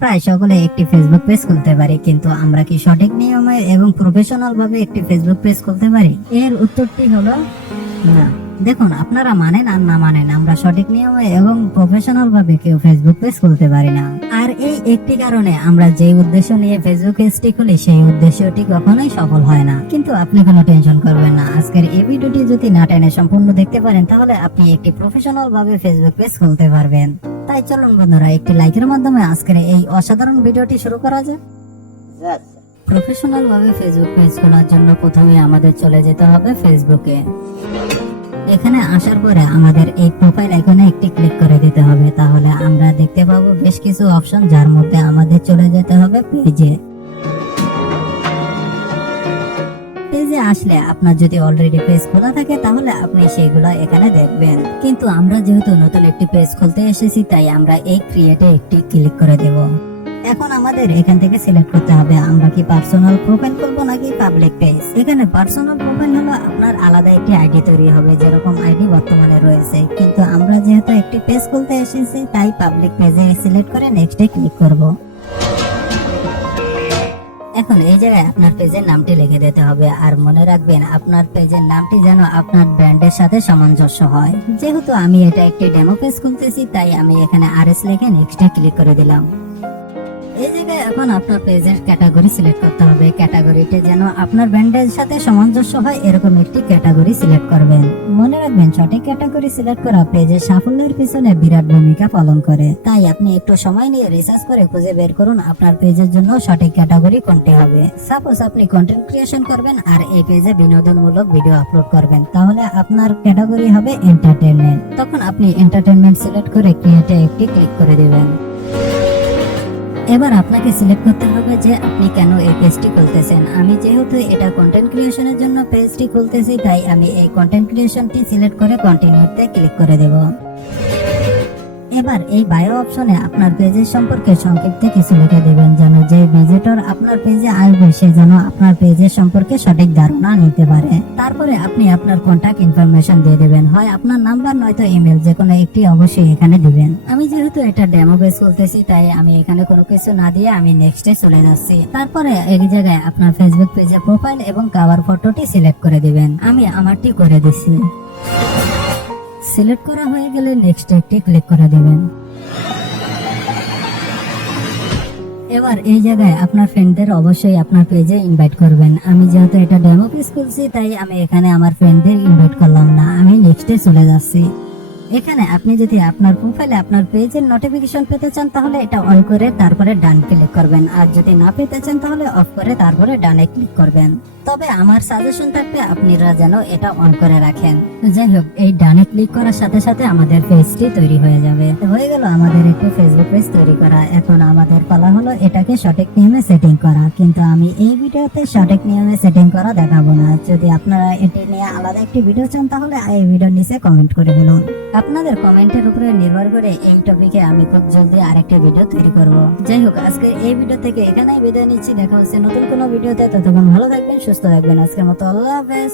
প্রায় সকলে একটি ফেসবুক পেজ খুলতে পারি, কিন্তু আমরা কি সঠিক নিয়মে এবং প্রফেশনাল ভাবে একটি ফেসবুক পেজ খুলতে পারি? এর উত্তরটি হলো না। দেখুন, আপনারা মানেন আর না মানেন, আমরা সঠিক নিয়মে এবং প্রফেশনাল ভাবে কেউ ফেসবুক পেজ খুলতে পারি না। আর এই একটি কারণে আমরা যে উদ্দেশ্য নিয়ে ফেসবুক পেজটি খুলি, সেই উদ্দেশ্যটি কখনোই সফল হয় না। কিন্তু আপনি কোনো টেনশন করবেন না। আজকের এই ভিডিওটি যদি না টেনে সম্পূর্ণ দেখতে পারেন, তাহলে আপনি একটি প্রফেশনাল ভাবে ফেসবুক পেজ খুলতে পারবেন। তাই চলুন বন্ধুরা, একটি লাইকের মাধ্যমে আজকের এই অসাধারণ ভিডিওটি শুরু করা যায় প্রফেশনাল ভাবে ফেসবুক পেজ খোলার জন্য প্রথমে আমাদের চলে যেতে হবে ফেসবুকে এখানে আসার পরে আমাদের এই প্রোফাইল আইকনে একটি ক্লিক করে দিতে হবে। তাহলে আমরা দেখতে পাবো বেশ কিছু অপশন যার মধ্যে আমাদের চলে যেতে হবে পেজে আসলে আপনার যদি অলরেডি পেজ খোলা থাকে, তাহলে আপনি সেগুলো এখানে দেখবেন। কিন্তু আমরা যেহেতু নতুন একটি পেজ খুলতে এসেছি, তাই আমরা এই ক্রিয়েটে একটি ক্লিক করে দেব। এখন আমাদের এখান থেকে সিলেক্ট করতে হবে, আমরা কি পার্সোনাল প্রোফাইল করব নাকি পাবলিক পেজ এখানে পার্সোনাল প্রোফাইল হলো আপনার আলাদা একটি আইডি তৈরি হবে, যেরকম আইডি বর্তমানে রয়েছে। কিন্তু আমরা যেহেতু একটি পেজ খুলতে এসেছি, তাই পাবলিক পেজে সিলেক্ট করে নেক্সটে ক্লিক করব। এখন এই জায়গায় আপনার পেজের নামটি লিখে দিতে হবে। আর মনে রাখবেন, আপনার পেজের নামটি যেন আপনার ব্র্যান্ডের সাথে সামঞ্জস্য হয়। যেহেতু আমি এটা একটি ডেমো পেজ খুলতেছি, তাই আমি এখানে আর এস লিখে নেক্সটে ক্লিক করে দিলাম। এই জায়গায় এখন আপনার পেজের ক্যাটাগরি সিলেক্ট করতে হবে। ক্যাটাগরিতে যেন আপনার ব্র্যান্ডের সাথে সামঞ্জস্য হয়, এরকম একটি ক্যাটাগরি সিলেক্ট করবেন। মনে রাখবেন, সঠিক ক্যাটাগরি সিলেক্ট করা পেজের সাফল্যের পিছনে বিরাট ভূমিকা পালন করে। তাই আপনি একটু সময় নিয়ে রিসার্চ করে খুঁজে বের করুন, আপনার পেজের জন্য সঠিক ক্যাটাগরি কোনটি হবে। সাপোজ আপনি কন্টেন্ট ক্রিয়েশন করবেন আর এই পেজে বিনোদনমূলক ভিডিও আপলোড করবেন। তাহলে আপনার ক্যাটাগরি হবে এন্টারটেনমেন্ট তখন আপনি এন্টারটেনমেন্ট সিলেক্ট করে ক্রিয়েটে একটি ক্লিক করে দিবেন। এবার আপনাকে সিলেক্ট করতে হবে যে আপনি কেন এই পেজটি খুলতেছেন। আমি যেহেতু এটা কন্টেন্ট ক্রিয়েশনের জন্য পেজটি খুলতেছি, তাই আমি এই কন্টেন্ট ক্রিয়েশনটি সিলেক্ট করে কন্টিনিউতে ক্লিক করে দেব। এবার এই বায়ো অপশনে আপনার পেজের সম্পর্কে সংক্ষিপ্ত কিছু লিখে দেবেন যেন যে ভিজিটর আপনার পেজে আসবে, সে যেন আপনার পেজের সম্পর্কে সঠিক ধারণা নিতে পারে। তারপরে আপনি আপনার কন্ট্যাক্ট ইনফরমেশন দিয়ে দেবেন। হয় আপনার নাম্বার নয়তো ইমেল যে কোনো একটি অবশ্যই এখানে দিবেন। আমি যেহেতু এটা ডেমো বেস করতেছি তাই আমি এখানে কোনো কিছু না দিয়ে আমি নেক্সটে চলে যাচ্ছি। তারপরে এক জায়গায় আপনার ফেসবুক পেজে প্রোফাইল এবং কাভার ফটোটি সিলেক্ট করে দিবেন। আমি আমারটি করে দিচ্ছি সিলেক্ট করা হয়ে গেলে নেক্সট একটি ক্লিক করে দেবেন। এবার এই জায়গায় আপনার ফ্রেন্ডদের অবশ্যই আপনার পেজে ইনভাইট করবেন। আমি যেহেতু এটা ডেমো পেজ খুলছি, তাই আমি এখানে আমার ফ্রেন্ডদের ইনভাইট করলাম না। আমি নেক্সটে চলে যাচ্ছি। এখানে আপনি যদি আপনার প্রোফাইলে আপনার পেজের নোটিফিকেশন পেতে চান, তাহলে এটা অন করে তারপরে ডান ক্লিক করবেন। আর যদি না পেতে চান, তাহলে অফ করে তারপরে ডানে ক্লিক করবেন। তবে আমার সাজেশন থাকবে, আপনারা যেন এটা অন করে রাখেন। যাই হোক, এই ডানে ক্লিক করার সাথে সাথে আমাদের পেজটি তৈরি হয়ে যাবে। হয়ে গেল আমাদের একটি ফেসবুক পেজ তৈরি করা। এখন আমাদের পালা হলো এটাকে সঠিক নিয়মে সেটিং করা। কিন্তু আমি এই ভিডিওতে সঠিক নিয়মে সেটিং করা দেখাবো না। যদি আপনারা এটি নিয়ে আলাদা একটি ভিডিও চান, তাহলে এই ভিডিওর নিচে কমেন্ট করে ফেলুন আপনাদের কমেন্টের উপরে নির্ভর করে এই টপিকে আমি খুব জলদি আরেকটা ভিডিও তৈরি করব। যাই হোক, আজকে এই ভিডিও থেকে এখানেই বিদায় নিচ্ছি। দেখা হচ্ছে নতুন কোনো ভিডিওতে ততক্ষণ ভালো থাকবেন, সুস্থ থাকবেন। আজকের মতো আল্লাহ হাফেজ।